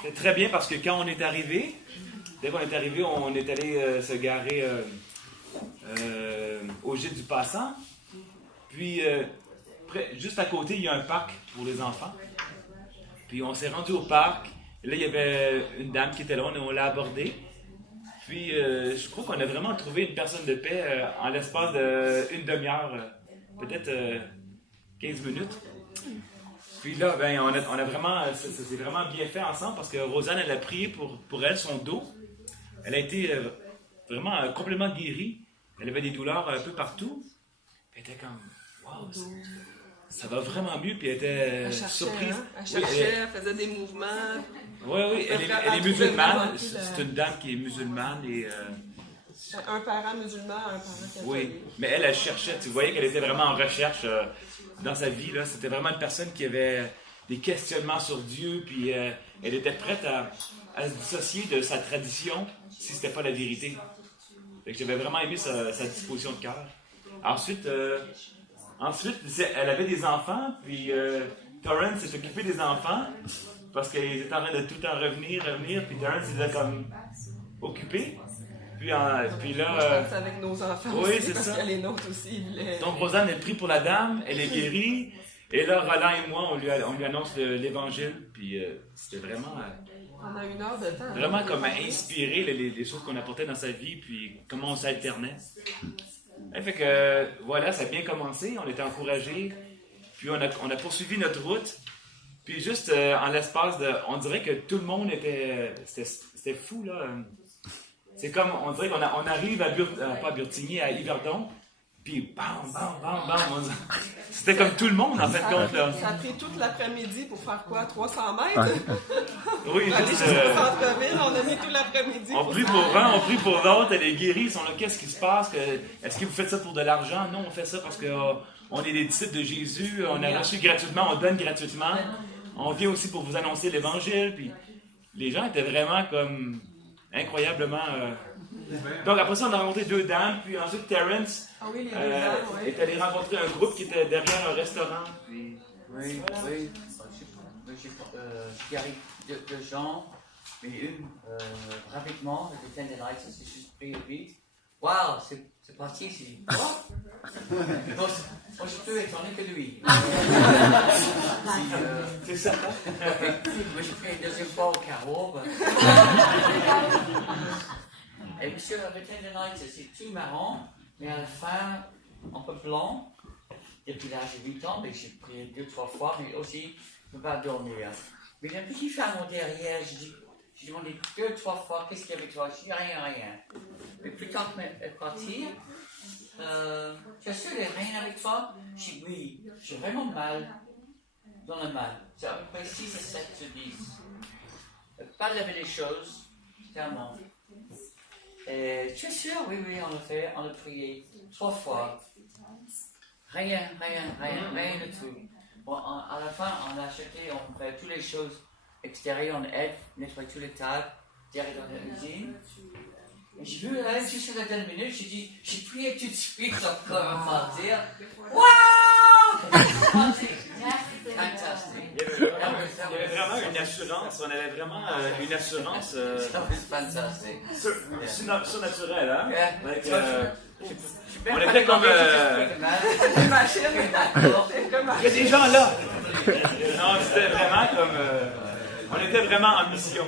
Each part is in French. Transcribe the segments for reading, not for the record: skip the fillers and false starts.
C'était très bien parce que quand on est arrivé, dès qu'on est arrivé, on est allé se garer au gîte du passant. Puis, juste à côté, il y a un parc pour les enfants. Puis, on s'est rendu au parc. Et là, il y avait une dame qui était là, on l'a abordée. Puis, je crois qu'on a vraiment trouvé une personne de paix en l'espace d'une demi-heure, peut-être 15 minutes. Puis là, ben, on a vraiment, ça s'est vraiment bien fait ensemble parce que Rosanne, elle a prié pour elle, son dos. Elle a été vraiment complètement guérie. Elle avait des douleurs un peu partout. Elle était comme, wow, ça va vraiment mieux. Puis elle était surprise. Hein? Elle cherchait, elle faisait des mouvements. Oui, elle est musulmane. C'est une dame qui est musulmane et... un parent musulman, un parent catholique. Oui, mais elle cherchait. Tu voyais qu'elle était vraiment en recherche dans sa vie. Là. C'était vraiment une personne qui avait des questionnements sur Dieu, puis elle était prête à se dissocier de sa tradition si c'était pas la vérité. Fait que j'avais vraiment aimé sa disposition de cœur. Ensuite, elle avait des enfants, puis Torrance s'est occupé des enfants parce qu'ils étaient en train de tout le temps revenir, puis Torrance était comme occupé. Puis là... je pense avec nos enfants oui, aussi, parce ça. que les nôtres aussi. Donc Rosanne, elle prie pour la dame, elle est guérie. Et là, Roland et moi, on lui annonce l'Évangile. Puis c'était vraiment... pendant 1 heure de temps. Vraiment comme inspiré les choses qu'on apportait dans sa vie, puis comment on s'alternait. Et fait que voilà, ça a bien commencé, on était encouragés. Puis on a poursuivi notre route. Puis juste en l'espace de... On dirait que tout le monde était... C'était fou, là. C'est comme, on dirait qu'on arrive pas à Burtigny, à Yverdon, puis bam, bam, bam, bam. C'était comme tout le monde, en fait, compte, là. Ça a pris toute l'après-midi pour faire quoi? 300 mètres? Oui, juste... Jusqu'au centre-ville, on a mis tout l'après-midi. On prie pour un, on prie pour l'autre, elle est guérie, ils sont là, qu'est-ce qui se passe? Est-ce que vous faites ça pour de l'argent? Non, on fait ça parce qu'on est des disciples de Jésus, on a reçu gratuitement, on donne gratuitement. On vient aussi pour vous annoncer l'Évangile, puis les gens étaient vraiment comme... incroyablement... Donc après ça, on a rencontré 2 dames, puis ensuite Terrence est allé rencontrer un groupe qui était derrière un restaurant. Puis... Oui. J'ai garé 2 gens, mais une rapidement, le tendinitis, c'est juste pris vite. Waouh, c'est parti, c'est quoi? Moi, je suis plus étonné que lui. C'est ça. Moi, j'ai pris une 2e fois au carreau. Et monsieur, le tendinitis, c'est tout marrant, mais à la fin, un peu blanc. Depuis l'âge de 8 ans, mais j'ai pris 2-3 fois, mais aussi, je ne peux pas dormir. Mais j'ai un petit femme derrière, j'ai demandé 2-3 fois, qu'est-ce qu'il y a avec toi? Je dis rien. Mais plus tard qu'elle est partie, tu as sûr, il n'y a rien avec toi? Je dis oui, j'ai vraiment mal dans le mal. C'est à peu près 6 à 7 sur 10. Pas lever les choses, tellement. Et tu es sûr? Oui, on l'a fait, on a prié 3 fois. Rien du tout. Bon, à la fin, on a acheté, on fait toutes les choses extérieures, on aide, nettoie toutes les tables, derrière dans la cuisine. Et j'ai vu là, juste à la dernière minute, j'ai prié tout de suite encore partir. Waouh! Fantastique. Il y avait vraiment une assurance, on avait vraiment une assurance surnaturelle, hein? On était comme... Une machine. Il y a des gens là! Non, c'était vraiment comme... on était vraiment en mission.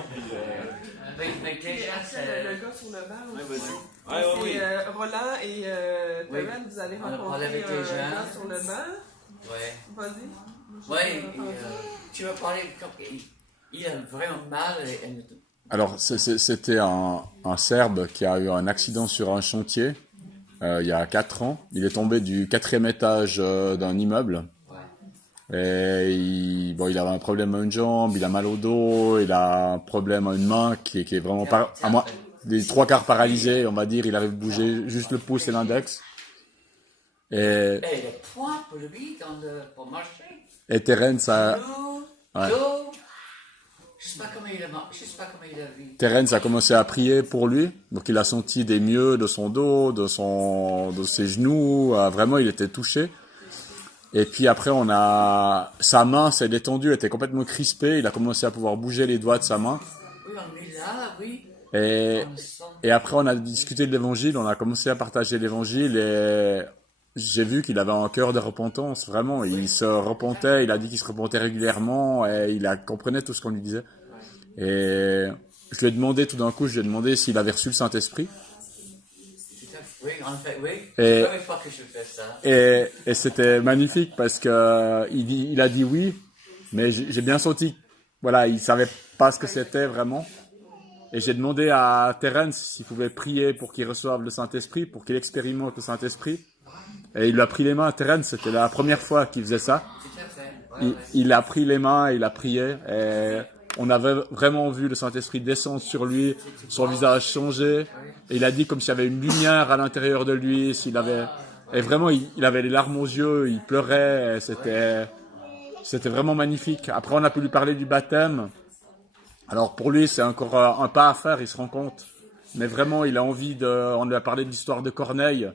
Mais déjà, c'est... Le gars sur le banc Oui, aussi. vas-y. Oui. C'est Roland et Terrence, vous avez rencontré un gars sur le banc. Ouais. Vas-y. Oui, tu vas parler comme il a vraiment mal. Alors, c'était un Serbe qui a eu un accident sur un chantier il y a 4 ans. Il est tombé du 4e étage d'un immeuble. Ouais. Et il avait un problème à une jambe, il a mal au dos, il a un problème à une main qui est vraiment les 3/4 paralysé, on va dire. Il avait bougé juste le pouce et l'index. Et le poing pour lui pour marcher. Et Terrence a... Ouais. Je sais pas comment il a vu. Terrence a commencé à prier pour lui. Donc il a senti des mieux de son dos, de ses genoux. Vraiment, il était touché. Et puis après, sa main s'est détendue, elle était complètement crispée. Il a commencé à pouvoir bouger les doigts de sa main. Oui, on est là, oui. Et après, on a discuté de l'évangile, on a commencé à partager l'évangile et j'ai vu qu'il avait un cœur de repentance. Vraiment, il se repentait, il a dit qu'il se repentait régulièrement et comprenait tout ce qu'on lui disait. Et je lui ai demandé tout d'un coup, s'il avait reçu le Saint-Esprit. Oui, en fait, oui. C'est la première fois que je fais ça. Et c'était magnifique parce que il a dit oui, mais j'ai bien senti, voilà, il savait pas ce que c'était vraiment. Et j'ai demandé à Terence s'il pouvait prier pour qu'il reçoive le Saint-Esprit, pour qu'il expérimente le Saint-Esprit. Et il lui a pris les mains. Terence, c'était la première fois qu'il faisait ça. Il a pris les mains, il a prié. Et on avait vraiment vu le Saint-Esprit descendre sur lui, son visage changer. Et il a dit comme s'il y avait une lumière à l'intérieur de lui. Et vraiment, il avait les larmes aux yeux, il pleurait. C'était vraiment magnifique. Après, on a pu lui parler du baptême. Alors pour lui, c'est encore un pas à faire, il se rend compte. Mais vraiment, il a envie on lui a parlé de l'histoire de Corneille.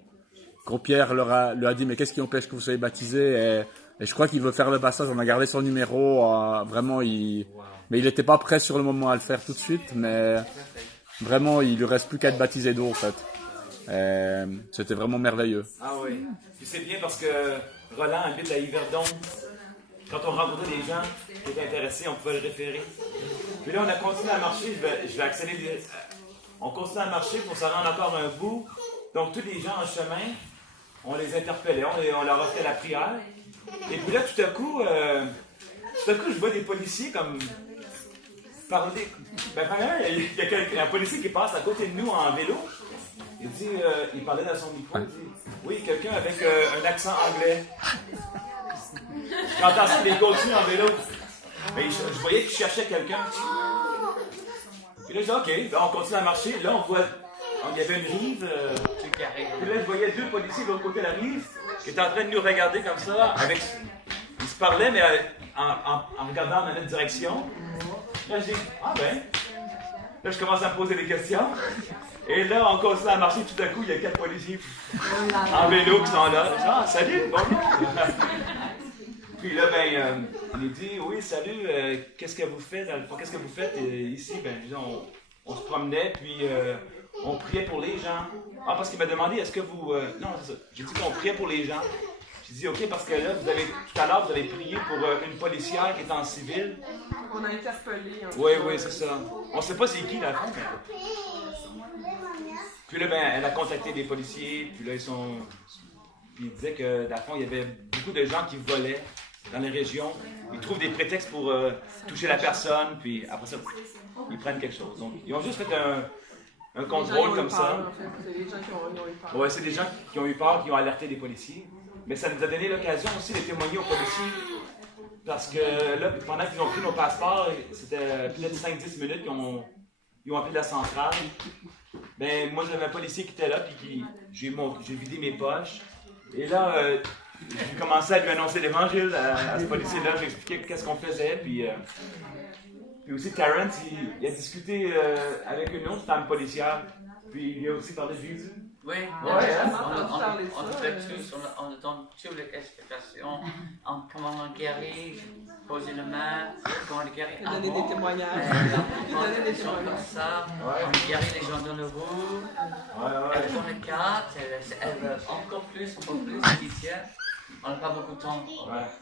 Quand Pierre lui a dit, mais qu'est-ce qui empêche que vous soyez baptisés? Et je crois qu'il veut faire le passage, on a gardé son numéro. Vraiment, mais il n'était pas prêt sur le moment à le faire tout de suite. Mais vraiment, il lui reste plus qu'à être baptisé d'eau, en fait. C'était vraiment merveilleux. Ah oui. Puis c'est bien parce que Roland habite à Yverdon. Quand on rencontrait des gens qui étaient intéressés, on pouvait le référer. Puis là, on a continué à marcher. Je vais accélérer. On continue à marcher pour se rendre encore un bout. Donc, tous les gens en chemin, on les interpellait, on leur offrait la prière. Et puis là, tout à coup, je vois des policiers comme parler. Ben, premièrement, il y a un policier qui passe à côté de nous en vélo. Il parlait dans son micro. Il dit, oui, quelqu'un avec un accent anglais. J'entends ça, il continue en vélo. Mais je voyais qu'il cherchait quelqu'un. Puis là, je dis, OK, ben, on continue à marcher. Là, on voit, il y avait une rive. Puis là, je voyais deux policiers de l'autre côté de la rive qui étaient en train de nous regarder comme ça. Ils se parlaient, mais en regardant dans notre direction. Là, je dis, ah ben. Là, je commence à me poser des questions. Et là, on continue à marcher. Tout à coup, il y a 4 policiers en vélo qui sont là. Ah, salut, bonjour. Puis là, ben, il dit, oui, salut, qu'est-ce que vous faites? Qu'est-ce que vous faites ici? Ben, disons, on se promenait, puis on priait pour les gens. Ah, parce qu'il m'a demandé, est-ce que vous... non, c'est ça. J'ai dit qu'on priait pour les gens. J'ai dit, OK, parce que là, tout à l'heure, vous avez prié pour une policière qui est en civil. On a interpellé. Oui, c'est ça. On ne sait pas c'est qui, la femme, mais... Puis là, ben, elle a contacté des policiers, puis là, ils disaient que, dans le fond, il y avait beaucoup de gens qui volaient dans les régions. Ils trouvent des prétextes pour toucher la personne, puis après ça, ils prennent quelque chose. Donc, ils ont juste fait un contrôle comme ça. En fait. C'est les gens qui ont eu peur. Oui, c'est des gens qui ont eu peur, qui ont alerté les policiers. Mais ça nous a donné l'occasion aussi de témoigner aux policiers. Parce que là, pendant qu'ils ont pris nos passeports, c'était peut-être 5-10 minutes qu'ils ont appelé la centrale. Ben, moi, j'avais un policier qui était là, puis j'ai vidé mes poches. Et là, j'ai commencé à lui annoncer l'évangile à ce policier-là. J'ai expliqué qu'est-ce qu'on faisait. Puis aussi, Terence, il a discuté avec une autre femme policière. Puis il lui a aussi parlé de Jésus. Oui, on fait tous, on donne toutes les explications, comment on guérit, poser la main, comment on guérit. Donner des témoignages. Donner des choses comme ça, on guérit les gens dans le roue. Elle prend les cartes, elle veut encore plus, Laetitia. On n'a pas beaucoup de temps.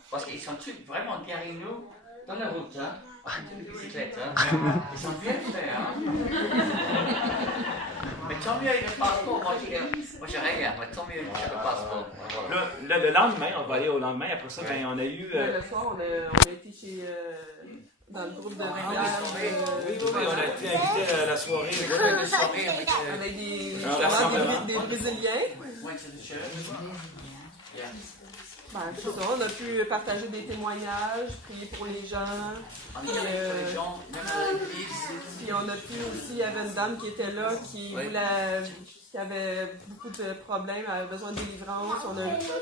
Parce qu'ils sont tous vraiment guéris, nous, dans la route, hein. Les bicyclettes, hein. Ils sont bien faits, hein. Mais tant mieux avec le passeport, moi j'ai rien, mais tant mieux avec le passeport. Là, le lendemain, on va aller au lendemain, après ça, ben, on a eu... Le soir, on a été chez... dans le groupe de village. Oui, on a été invités à la soirée. Avec des Brésiliens. Went to the church. Yeah. Ben, c'est ça, on a pu partager des témoignages, prier pour les gens. On priait pour les gens, même à l'église. Puis on a pu aussi, il y avait une dame qui était là, qui avait beaucoup de problèmes, elle avait besoin de délivrance.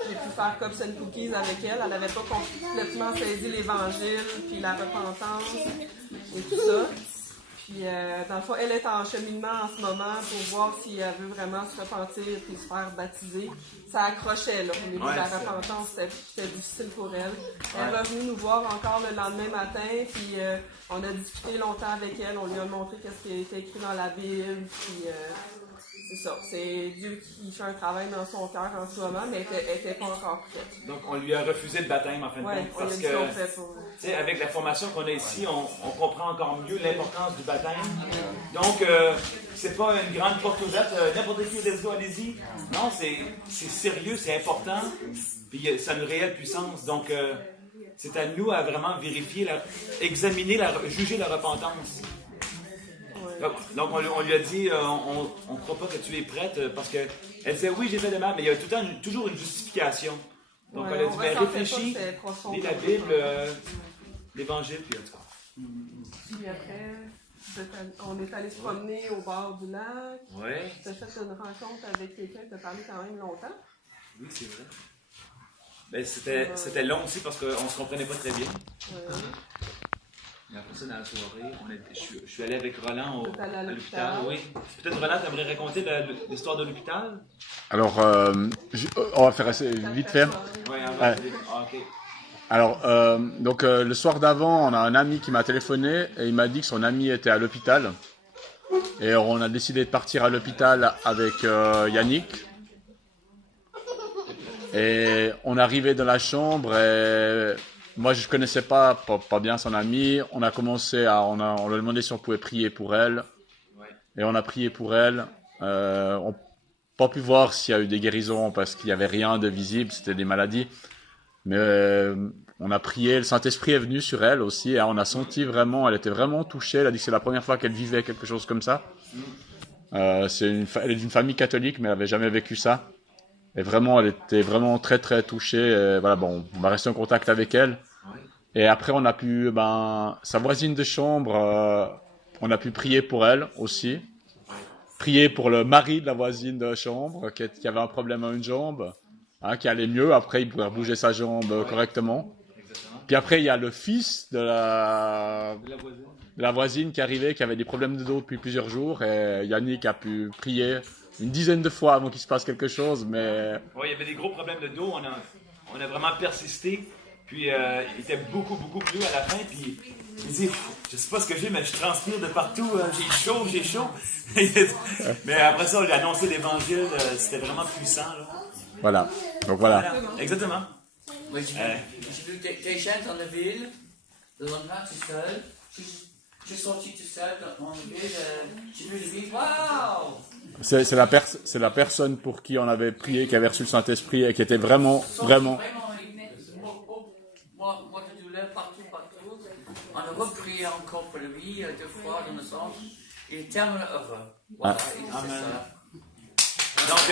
J'ai pu faire cups and cookies avec elle. Elle n'avait pas complètement saisi l'évangile, puis la repentance, et tout ça. Puis, dans le fond, elle est en cheminement en ce moment pour voir si elle veut vraiment se repentir puis se faire baptiser. Ça accrochait, là, au niveau de la repentance, c'était difficile pour elle. Elle est revenue nous voir encore le lendemain matin, puis on a discuté longtemps avec elle, on lui a montré ce qui était écrit dans la Bible, puis c'est ça. C'est Dieu qui fait un travail dans son cœur en ce moment, mais elle n'était pas encore prête. Donc, on lui a refusé le baptême, en fin de compte, parce que, tu sais, avec la formation qu'on a ici, on comprend encore mieux l'importance du baptême. Donc, c'est pas une grande porte ouverte, n'importe qui, let's go, allez-y. Non, c'est sérieux, c'est important, puis ça a une réelle puissance. Donc, c'est à nous à vraiment vérifier, examiner, juger la repentance. Donc, on lui a dit, on ne croit pas que tu es prête, parce qu'elle disait, oui, j'ai fait de mal, mais il y a toujours une justification. Donc, elle a dit, mais réfléchis, lis la Bible, l'Évangile, puis en tout cas. Puis après, on est allé se promener au bord du lac. Oui. Tu as fait une rencontre avec quelqu'un qui t'a parlé quand même longtemps. Oui, c'est vrai. Ben, c'était long aussi parce qu'on ne se comprenait pas très bien. Et après ça, dans la soirée, je suis allé avec Roland à l'hôpital. Oui. Peut-être, Roland, tu aimerais raconter l'histoire de l'hôpital? Alors, on va faire assez vite fait. Oui, ok. Alors, donc le soir d'avant, on a un ami qui m'a téléphoné et il m'a dit que son ami était à l'hôpital. Et on a décidé de partir à l'hôpital avec Yannick. Et on est arrivé dans la chambre et moi je connaissais pas bien son ami. On a commencé on lui a demandé si on pouvait prier pour elle. Et on a prié pour elle. On n'a pas pu voir s'il y a eu des guérisons parce qu'il n'y avait rien de visible, c'était des maladies. Mais on a prié, le Saint-Esprit est venu sur elle aussi, et on a senti vraiment, elle était vraiment touchée, elle a dit que c'est la première fois qu'elle vivait quelque chose comme ça. Elle est d'une famille catholique, mais elle n'avait jamais vécu ça. Et vraiment, elle était vraiment très très touchée, et voilà, bon, on va rester en contact avec elle. Et après, on a pu, sa voisine de chambre, on a pu prier pour elle aussi. Prier pour le mari de la voisine de chambre, qui avait un problème à une jambe. Qui allait mieux, après il pouvait bouger sa jambe correctement. Exactement. Puis après il y a le fils de la voisine qui arrivait, qui avait des problèmes de dos depuis plusieurs jours, et Yannick a pu prier une dizaine de fois avant qu'il se passe quelque chose, mais... Oui, il y avait des gros problèmes de dos, on a vraiment persisté, puis il était beaucoup plus à la fin, puis il dit, je sais pas ce que j'ai, mais je transpire de partout, j'ai chaud. Mais après ça, on lui a annoncé l'évangile, c'était vraiment puissant, là. Voilà, donc voilà. Exactement. Oui, j'ai vu des gens dans la ville, le lendemain tout seul. Je suis sorti tout seul dans la ville, j'ai vu le ville, waouh! C'est la personne pour qui on avait prié, qui avait reçu le Saint-Esprit et qui était vraiment. Moi, de douleur partout. On a reprié encore pour lui, 2 fois dans le sens. Il est tellement heureux. Voilà, c'est ça. Donc,